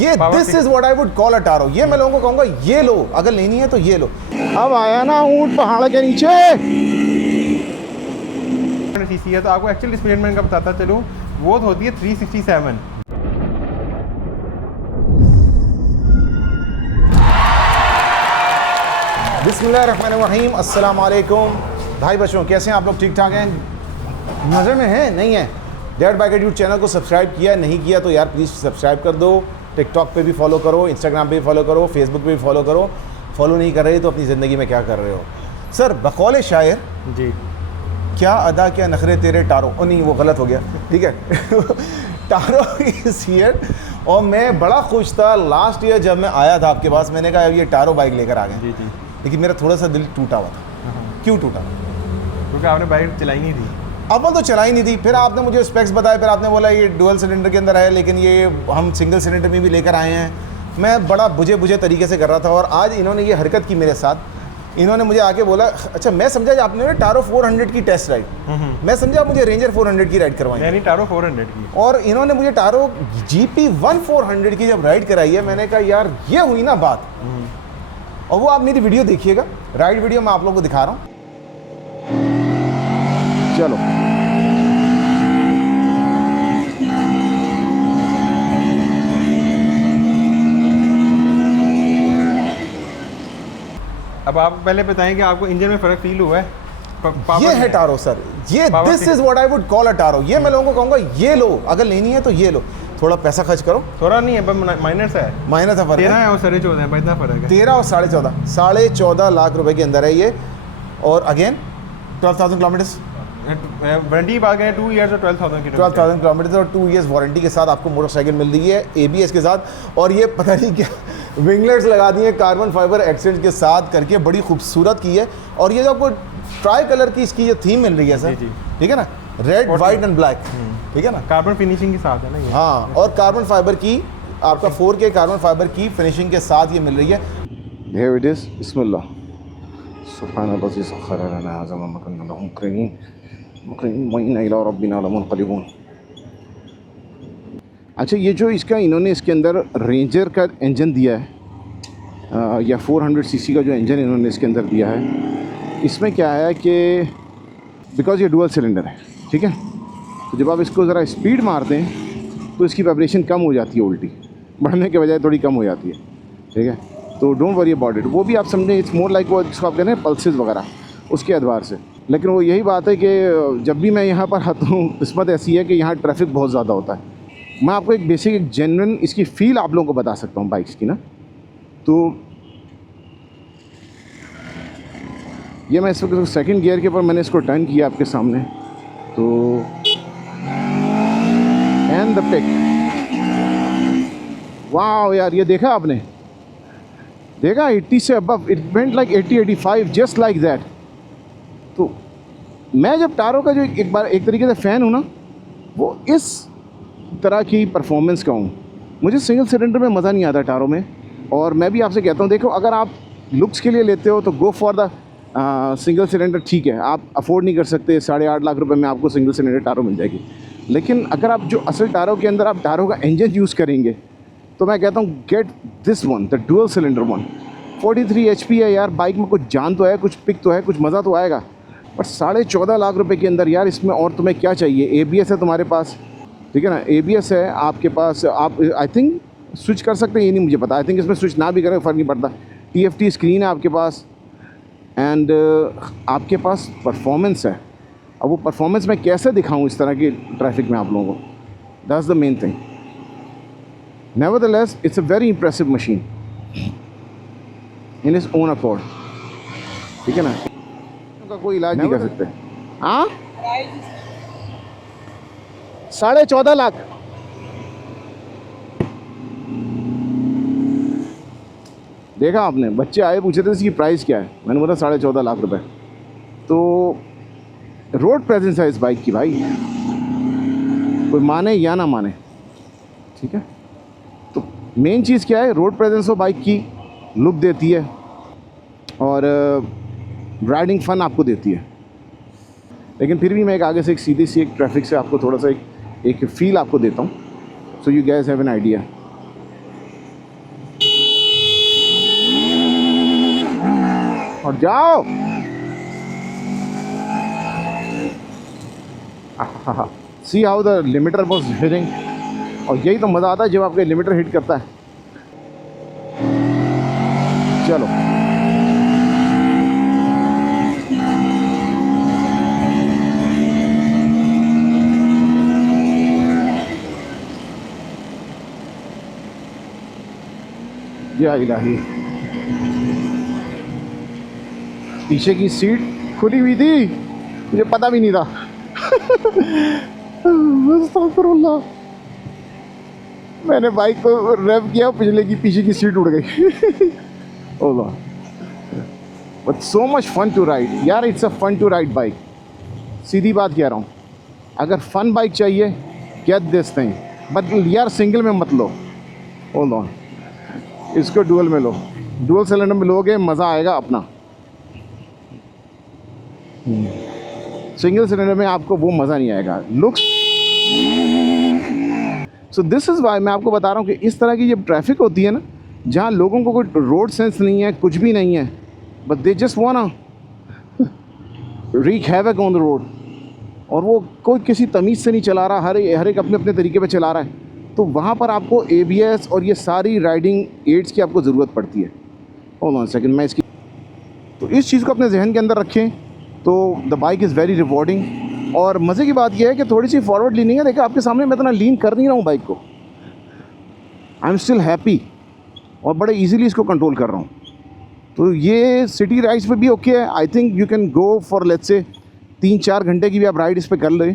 ये this is what I would call a Taro. ये मैं लोगों को कहूँगा ये लो, अगर लेनी है तो ये लो। अब आया ना ऊँट पहाड़ के नीचे। सीसी है तो आपको एक्चुअल डिस्प्लेसमेंट का बताता चलूँ, वो होती है 367। बिस्मिल्लाहिर्रहमानिर्रहीम, अस्सलाम वालेकुम भाई बच्चों, कैसे हैं आप लोग? ठीक ठाक हैं? नज़र में है नहीं है? डेड बाइक यूट्यूब चैनल को सब्सक्राइब किया नहीं किया तो यार प्लीज़ सब्सक्राइब कर दो। टिकटॉक पे भी फॉलो करो, इंस्टाग्राम पे भी फॉलो करो, फेसबुक पे भी फॉलो करो। फॉलो नहीं कर रहे तो अपनी ज़िंदगी में क्या कर रहे हो? सर बकौल शायर जी, क्या अदा क्या नखरे तेरे टारो, ओ नहीं वो गलत हो गया, ठीक है। टारो इस ईयर, और मैं बड़ा खुश था लास्ट ईयर जब मैं आया था आपके पास, मैंने कहा ये टारो बाइक लेकर आ गए। जी जी। लेकिन मेरा थोड़ा सा दिल टूटा हुआ था। क्यों टूटा? क्योंकि आपने बाइक चलाई नहीं थी। अव्वल तो चलाई नहीं थी, फिर आपने मुझे स्पेक्स बताए, फिर आपने बोला ये डुअल सिलेंडर के अंदर है, लेकिन ये हम सिंगल सिलेंडर में भी लेकर आए हैं। मैं बड़ा बुझे तरीके से कर रहा था, और आज इन्होंने ये हरकत की मेरे साथ। इन्होंने मुझे आके बोला, अच्छा मैं समझा आपने टारो 400 की टेस्ट राइड, मैं समझा मुझे रेंजर 400 की राइड करवाई, नहीं टारो 400 की, और इन्होंने मुझे टारो GP1 400 की जब राइड कराई है, मैंने कहा यार ये हुई ना बात। और वो आप मेरी वीडियो देखिएगा, राइड वीडियो मैं आप लोगों को दिखा रहा हूँ। चलो अब आप पहले बताएं कि आपको इंजन में फ़र्क फील हुआ है? ये है टारो सर, ये this is what I would call a Taro. ये मैं लोगों को कहूँगा ये लो, अगर लेनी है तो ये लो। थोड़ा पैसा खर्च करो, थोड़ा नहीं है, माइनर सा है, माइनर सा फर्क 13 है और 14.5 है, इतना फर्क है। 13 और 14.5 लाख रुपए के अंदर है ये। और अगेन 12,000 किलोमीटर्स वारंटी बात करें 2 ईयर्स और 12,000 किलोमीटर और 2 ईयर्स वारंटी के साथ आपको मोटरसाइकिल मिल रही है ABS के साथ। और ये पता नहीं क्या विंगलेट्स लगा दिए कार्बन फाइबर एक्सटेंट के साथ करके, बड़ी खूबसूरत की है। और ये जो आपको ट्राई कलर की इसकी जो थीम मिल रही है सर, ठीक है ना, रेड वाइट एंड ब्लैक, ठीक है ना, कार्बन फिनिशिंग के साथ है ना ये। हाँ, और कार्बन फाइबर की आपका 4K कार्बन फाइबर की फिनिशिंग के साथ ये मिल रही है। Here it is, बिस्मिल्लाह, सुब्हानल्लाज़ी सख़्ख़र लना हाज़ा व मा कुन्ना लहू मुक़रिनीन व इन्ना इला रब्बिना लमुनक़लिबून। अच्छा, ये जो इसका इन्होंने इसके अंदर रेंजर का इंजन दिया है, या 400 सीसी का जो इंजन इन्होंने इसके अंदर दिया है, इसमें क्या है कि बिकॉज़ ये डुअल सिलेंडर है, ठीक है, तो जब आप इसको ज़रा स्पीड मारते हैं तो इसकी वाइब्रेशन कम हो जाती है, उल्टी बढ़ने के बजाय थोड़ी कम हो जाती है, ठीक है। तो डोंट वरी अबाउट इट, वो भी आप समझें इट्स मोर लाइक वो जिसको आप कहते हैं पल्सेस वगैरह, उसके एतबार से। लेकिन वो यही बात है कि जब भी मैं यहाँ पर आता हूँ, किस्मत ऐसी है कि यहाँ ट्रैफिक बहुत ज़्यादा होता है। मैं आपको एक बेसिक, एक जेन्युइन इसकी फ़ील आप लोगों को बता सकता हूँ बाइक्स की ना। तो ये मैं इस वक्त सेकंड गियर के ऊपर मैंने इसको टर्न किया आपके सामने, तो एंड द पिक, वाह यार, ये देखा आपने, देखा 80 से above, it went like 80-85 just like that. तो मैं जब टारो का जो एक तरीके से फ़ैन हूँ ना, वो इस तरह की परफॉर्मेंस का हूँ। मुझे सिंगल सिलेंडर में मज़ा नहीं आता टारो में, और मैं भी आपसे कहता हूँ, देखो अगर आप लुक्स के लिए लेते हो तो go for the single cylinder, ठीक है, आप अफोर्ड नहीं कर सकते 8.5 लाख रुपए में आपको सिंगल सिलेंडर टारो मिल जाएगी। लेकिन अगर आप जो असल टारो के अंदर आप टारो का इंजन यूज़ करेंगे, तो मैं कहता हूँ get this one, the dual cylinder one. 43 HP है यार, बाइक में कुछ जान तो है, कुछ पिक तो है, कुछ मज़ा तो आएगा, पर 14.5 लाख रुपए के अंदर यार इसमें और तुम्हें क्या चाहिए? ABS है तुम्हारे पास, ठीक है ना, ABS है आपके पास, आप आई थिंक स्विच कर सकते हैं, ये नहीं मुझे पता, आई थिंक इसमें स्विच ना भी करें फ़र्क नहीं पड़ता। TFT स्क्रीन है आपके पास, एंड आपके पास परफॉर्मेंस है। अब वो परफॉर्मेंस मैं कैसे दिखाऊं इस तरह की ट्रैफिक में आप लोगों को, that's the main thing. Nevertheless it's a very impressive machine in its own accord, ठीक है ना, का कोई इलाज नहीं कर सकते। हाँ, 14.5 लाख। देखा आपने, बच्चे आए पूछे थे इसकी प्राइस क्या है, मैंने बोला 14.5 लाख रुपए। तो रोड प्रेजेंस है इस बाइक की भाई, कोई माने या ना माने, ठीक है। तो मेन चीज़ क्या है, रोड प्रेजेंस हो बाइक की, लुक देती है और राइडिंग फन आपको देती है। लेकिन फिर भी मैं एक आगे से एक सीधी सी एक ट्रैफिक से आपको थोड़ा सा एक फील आपको देता हूँ, so you guess have an idea. और जाओ। See how the limiter was hitting. और यही तो मज़ा आता है जब आपके लिमिटर हिट करता है। चलो या इलाही, पीछे की सीट खुली हुई थी, मुझे पता भी नहीं था। अस्तगफिरुल्लाह। मैंने बाइक को रेव किया, पिछले की पीछे की सीट उड़ गई। Oh, but so much fun to ride यार, it's a fun to ride bike. सीधी बात कह रहा हूँ, अगर फन बाइक चाहिए गेट दिस थिंग, बट यार सिंगल में मत लो। होल्ड ऑन, इसको डुअल में लो, डुअल सिलेंडर में लोगे मज़ा आएगा अपना। सिंगल सिलेंडर में आपको वो मज़ा नहीं आएगा। Looks, so this is why मैं आपको बता रहा हूँ कि इस तरह की जब ट्रैफिक होती है ना, जहाँ लोगों को कोई रोड सेंस नहीं है, कुछ भी नहीं है, but they just वांना rig havoc on the road, और वो कोई किसी तमीज़ से नहीं चला रहा, हर एक अपने अपने तरीके पे चला रहा है, तो वहाँ पर आपको ABS और ये सारी राइडिंग एड्स की आपको ज़रूरत पड़ती है। होल्ड ऑन सेकंड, मैं इसकी, तो इस चीज़ को अपने जहन के अंदर रखें। तो the bike is very rewarding. और मज़े की बात यह है कि थोड़ी सी फॉरवर्ड लीनिंग है। देखिए आपके सामने मैं इतना लीन कर नहीं रहा हूँ बाइक को, आई एम स्टिल हैप्पी, और बड़े इजीली इसको कंट्रोल कर रहा हूँ। तो ये सिटी राइड्स पे भी ओके है। I think you can go for let's say 3-4 घंटे की भी आप राइड इस पर कर लें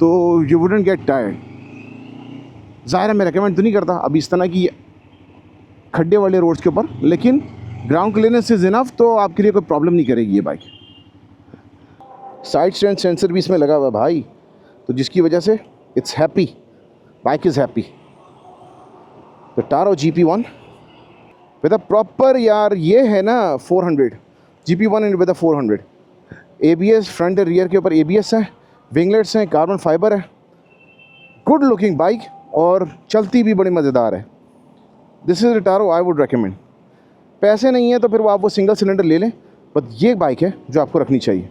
तो यू वुडंट गेट टायर्ड। ज़ाहिर है मैं रेकमेंड तो नहीं करता अभी इस तरह की खड्डे वाले रोड्स के ऊपर, लेकिन ग्राउंड क्लियरेंस इज़ इनफ, तो आपके लिए कोई प्रॉब्लम नहीं करेगी ये बाइक। साइड स्टैंड सेंसर भी इसमें लगा हुआ है भाई, तो जिसकी वजह से it's happy, bike is happy. तो Taro GP1 with a proper, यार ये है ना 400 GP1 and with a 400 ABS, front और रियर के ऊपर ABS है, विंगलेट्स हैं, कार्बन फाइबर है, गुड लुकिंग बाइक और चलती भी बड़ी मज़ेदार है। This is Taro, I would recommend. पैसे नहीं है तो फिर वो आप वो सिंगल सिलेंडर ले लें, बट ये बाइक है जो आपको रखनी चाहिए।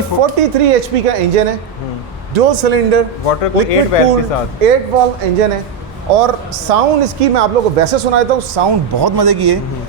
43 HP का इंजन है, डुअल सिलेंडर, वाटर को 8 वाल्व के साथ, 8 वाल्व इंजन है। और साउंड इसकी मैं आप लोगों को वैसे सुना देता हूँ, साउंड बहुत मज़े की है।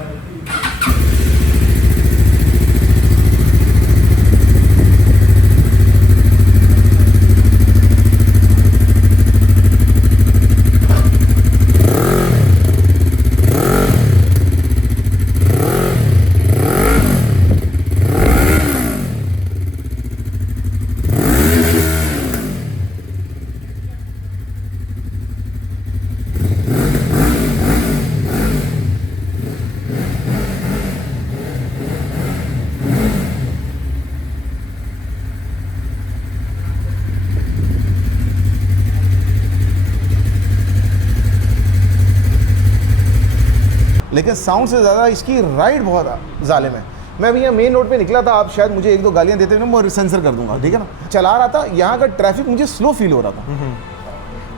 लेकिन साउंड से ज़्यादा इसकी राइड बहुत जालिम है। मैं अभी यहाँ मेन रोड पे निकला था, आप शायद मुझे 1-2 गालियाँ देते हुए मैं सेंसर कर दूंगा, ठीक है ना। चला रहा था, यहाँ का ट्रैफिक मुझे स्लो फील हो रहा था।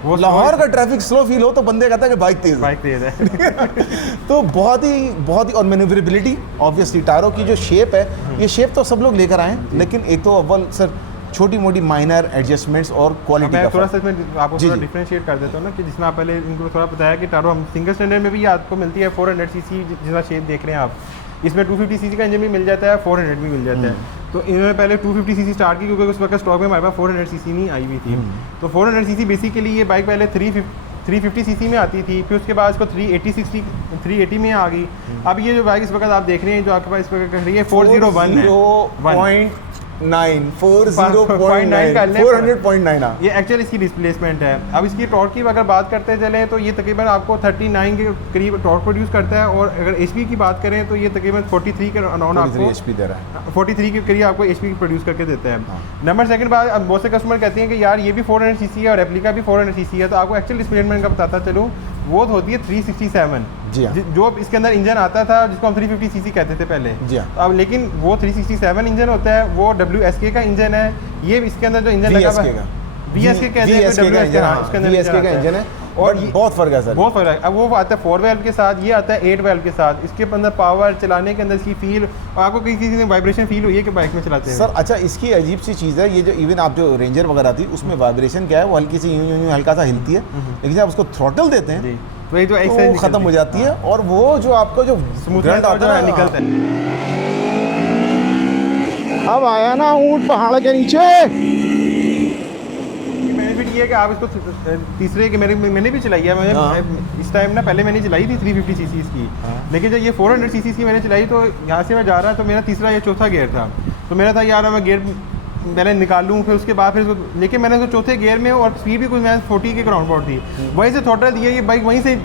वो लाहौर का ट्रैफिक स्लो फील हो तो बंदे कहता है कि बाइक तेज़ है। तो बहुत ही और मैन्यूवरेबिलिटी, ऑब्वियसली टारो की जो शेप है, ये शेप तो सब लोग लेकर आए, लेकिन एक तो अव्वल सर छोटी मोटी माइनर एडजस्टमेंट्स और क्वालिटी का थोड़ा सा इसमें आपको थोड़ा डिफरेंशिएट कर देता हूँ ना, कि जिसमें आप पहले इनको थोड़ा बताया कि टारो हम सिंगल स्टैंडर्ड में भी आपको मिलती है 400 cc, जिसका शेप देख रहे हैं आप, इसमें 250 cc का इंजन भी मिल जाता है, 400 भी मिल जाता है। तो इन्होंने पहले 250 cc स्टार्ट की, क्योंकि उस वक्त स्टॉक में हमारे पास 400 cc नहीं आई हुई थी। तो 400 cc बेसिकली ये बाइक पहले 350 cc में आती थी, फिर उसके बाद इसको 380 में आ गई। अब ये जो बाइक इस वक्त आप देख रहे हैं, जो आपके पास इस वक्त खड़ी है 401 है, 400.9 ये एक्चुअल इसकी डिस्प्लेसमेंट है। अब इसकी टॉर्क की अगर बात करते चलें तो ये तकरीबन आपको 39 के करीब टॉर्क प्रोड्यूस करता है, और अगर HP की बात करें तो ये तकरीबन 43 के अराउंड आपको HP दे रहा है, 43 के करीब आपको HP प्रोड्यूस करके देता है। नंबर सेकंड बात, अब बहुत से कस्टमर कहते हैं कि यार ये भी 400 cc है और रेप्लिका भी 400 cc है, तो आपको एक्चुअल डिस्प्लेसमेंट का बताता चलूँ, वो होती है 367। जी हाँ, जो इसके अंदर इंजन आता था जिसको हम 350 cc कहते थे पहले। जी हाँ, अब लेकिन वो 367 इंजन होता है, वो WSK का इंजन है। ये इसके अंदर जो इंजन लगा हुआ है VSK कहते हैं, WSK का इंजन है। और But बहुत फ़र्क है सर। बहुत फ़र्क है। अब वो आता है 4 वेल्व के साथ, ये आता है 8 वेल्व के साथ। इसके अंदर पावर, चलाने के अंदर इसकी फील, आपको किसी चीज़ में वाइब्रेशन फील हुई है कि बाइक में चलाते हैं सर अच्छा, इसकी अजीब सी चीज़ है, ये जो इवन आप जो रेंजर वगैरह थी उसमें वाइब्रेशन क्या है, वो हल्की सी यूं हल्का सा हिलती है, लेकिन जब आप उसको थ्रॉटल देते हैं जी, तो ये जो तो एक्सरसाइज वो ख़त्म हो जाती है, और वो जो आपका जो स्मूथ ग्रैंड आता है निकलता है। अब आया ना ऊँट पहाड़ के नीचे। बेनिफिट ये है कि आप इसको तीसरे के मैंने भी चलाई है। मैंने इस टाइम ना, पहले मैंने चलाई थी 350 सीसी की, लेकिन जब ये 400 सीसी की मैंने चलाई तो यहाँ से मैं जा रहा तो मेरा तीसरा या चौथा गियर था, तो मेरा था यार मैं गियर पहले निकालूँ, फिर उसके बाद फिर उसको, लेकिन मैंने उसको चौथे गियर में, और स्पीड भी कुछ मैं 40 के ग्राउंड पाउट थी, वहीं से थोड़ा दिया, ये बाइक वहीं से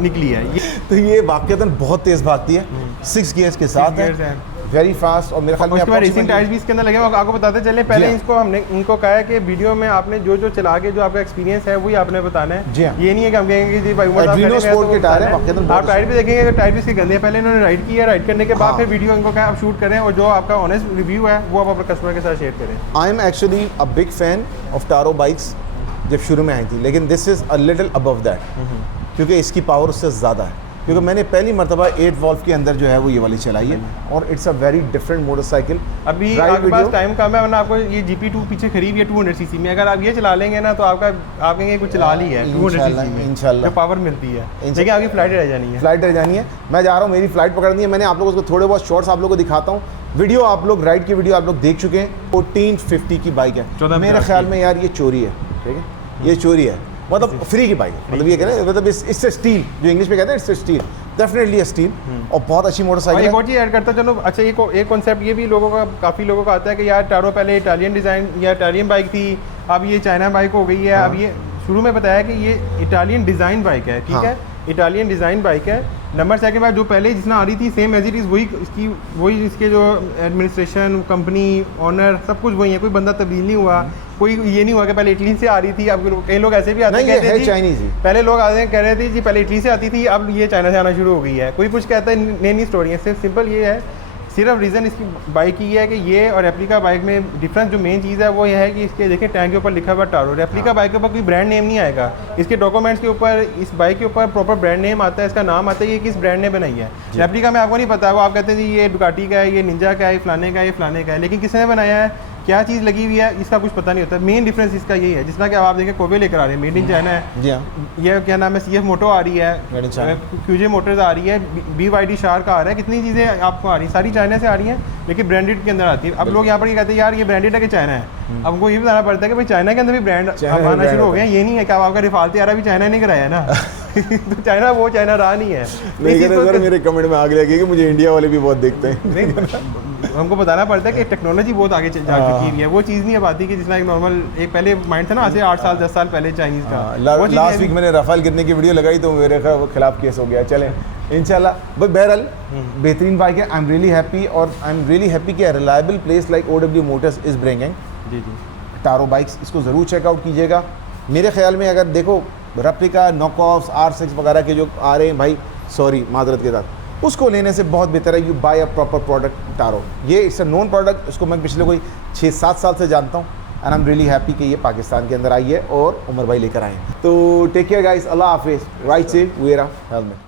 निकली है ये। तो ये वाकईतन बहुत तेज़ भागती है, 6 गियर्स के साथ है, वेरी फास्ट। और मेरे ख्याल में उसके बाद रेसिंग टायर्स भी इसके अंदर लगे हैं। आपको बताते चले, पहले इसको हमने इनको कहा है कि वीडियो में आपने जो जो चला के जो आपका एक्सपीरियंस है वही आपने बताना है। जी हाँ। ये नहीं है कि हम कहेंगे कि जी भाई Adreno Sport के टायर हैं, वाकईतन बहुत आप टायर भी देखेंगे कि टायर भी इसके गंदे हैं। पहले इन्होंने राइड किया, राइड करने के बाद फिर वीडियो इनको कहा आप शूट करें, और जो आपका ऑनेस्ट रिव्यू है वो आप अपने कस्टमर के साथ शेयर करें। I am actually a big fan of Taro bikes जब शुरू में आई थी, लेकिन this is a little above that, क्योंकि इसकी पावर उससे ज़्यादा है। क्योंकि मैंने पहली मरतबा 8 वॉल्व के अंदर जो है वो ये वाली चलाई है, और it's a very different motorcycle. अभी आपके पास टाइम कम है, वरना आपको ये GP2 पीछे खरीद है 200 सीसी में, अगर आप ये चला लेंगे ना तो आपका आप कहेंगे कुछ चला ली है 200 सीसी में, इंशाल्लाह जो पावर मिलती है। लेकिन आपकी फ्लाइट रह जानी है, फ्लाइट रह जानी है। मैं जा रहा हूँ, मेरी फ्लाइट पकड़नी है। मैंने आप लोगों को थोड़े बहुत शॉर्ट्स आप लोगों को दिखाता हूँ। वीडियो आप लोग, राइड की वीडियो आप लोग देख चुके हैं। 1450 की बाइक है, 1450 मेरे ख्याल में यार ये चोरी है, ठीक है, ये चोरी है, मतलब फ्री की बाइक है, मतलब ये कहना मतलब इससे स्टील, जो इंग्लिश में कहते हैं इससे स्टील, डेफिनेटली स्टील, और बहुत अच्छी और मोटरसाइकिल एक है। और चीज़ ऐड करता चलो। अच्छा, एक कॉन्सेप्ट ये भी लोगों का, काफ़ी लोगों का आता है कि यार टारो पहले इटालियन डिज़ाइन या इटालियन बाइक थी, अब ये चाइना बाइक हो गई है। अब ये शुरू में बताया कि ये इटालियन डिज़ाइन बाइक है, ठीक है, इटालियन डिज़ाइन बाइक है। नंबर सेकंड बात, जो पहले जितना आ रही थी सेम एज इट इज़ वही इसके जो एडमिनिस्ट्रेशन, कंपनी, ऑनर, सब कुछ वही है, कोई बंदा तब्दील नहीं हुआ। कोई ये नहीं हुआ कि पहले इटली से आ रही थी, अब कई लोग ऐसे भी आते हैं कहते हैं चाइनीज़ ही, पहले लोग आते हैं कह रहे थे जी पहले इटली से आती थी, अब ये चाइना से आना शुरू हो गई है। कोई कुछ कहता है नई नई स्टोरी है। सिर्फ सिंपल ये है, सिर्फ रीज़न इसकी बाइक की है कि ये और रेप्लिका बाइक में डिफरेंस, जो मेन चीज़ है वो ये है कि इसके देखिए टैंक के ऊपर लिखा हुआ टारो। रेप्लिका बाइक के ऊपर कोई ब्रांड नेम नहीं आएगा, इसके डॉक्यूमेंट्स के ऊपर इस बाइक के ऊपर प्रॉपर ब्रांड नेम आता है, इसका नाम आता है, ये किस ब्रांड ने बनाई है। रेप्लिका में आपको नहीं पता, वो आप कहते हैं जी ये डुकाटी का है, ये निंजा का है, ये फलाने का है, ये फलाने का है, लेकिन किसने बनाया है, क्या चीज़ लगी हुई है, इसका कुछ पता नहीं होता। मेन डिफरेंस इसका यही है, जिसना कि आप देखें कोबे लेकर आ रहे हैं, मेड इन चाइना है। जी हाँ, ये क्या नाम है, CF मोटो आ रही है, Made in China। QJ motors आ रही है, BYD शार्क आ रहा है, कितनी चीज़ें आपको आ रही हैं, सारी चाइना से आ रही हैं, लेकिन ब्रांडेड के अंदर आती है। अब लोग यहाँ पर ये कहते हैं यार ये ब्रांडेड है कि चाइना है। अब उनको ये बताना पड़ता है कि भाई चाइना के अंदर भी ब्रांड आना शुरू हो गया। ये नहीं है कि अब आपका रिफालते आ रहा भी चाइना नहीं कराया ना तो चाइना वो चाइना रहा नहीं है। सर मेरे कमेंट में आग लगी कि मुझे इंडिया वाले भी बहुत देखते हैं। नहीं, हमको बताना पड़ता है कि टेक्नोलॉजी बहुत आगे जा चुकी हुई है। वो चीज़ नहीं अब आती कि जिसना एक नॉर्मल एक पहले माइंड था ना, आज से 8 साल 10 साल पहले चाइनीज़ का। लास्ट वीक मैंने राफेल गिरने की वीडियो लगाई तो मेरे खिलाफ केस हो गया। चलें इंशाल्लाह। बट बहरहाल बेहतरीन बाइक है। आई एम रियली हैप्पी, और आई एम रियली हैप्पी कि reliable place like OW motors is bringing G G Taro bikes. इसको ज़रूर चेकआउट कीजिएगा। मेरे ख्याल में अगर देखो रेप्लिका, नॉकऑफ्स, R6 वगैरह के जो आ रहे हैं भाई, सॉरी मादरत के साथ, उसको लेने से बहुत बेहतर है you buy a proper product Taro. ये इट्स अ नोन प्रोडक्ट, इसको मैं पिछले कोई 6-7 साल से जानता हूँ, and I am really happy कि ये पाकिस्तान के अंदर आई है और उमर भाई लेकर आए हैं। तो टेक केयर गाइस, अल्लाह हाफिज़, राइट सेफ, वेयर हेलमेट।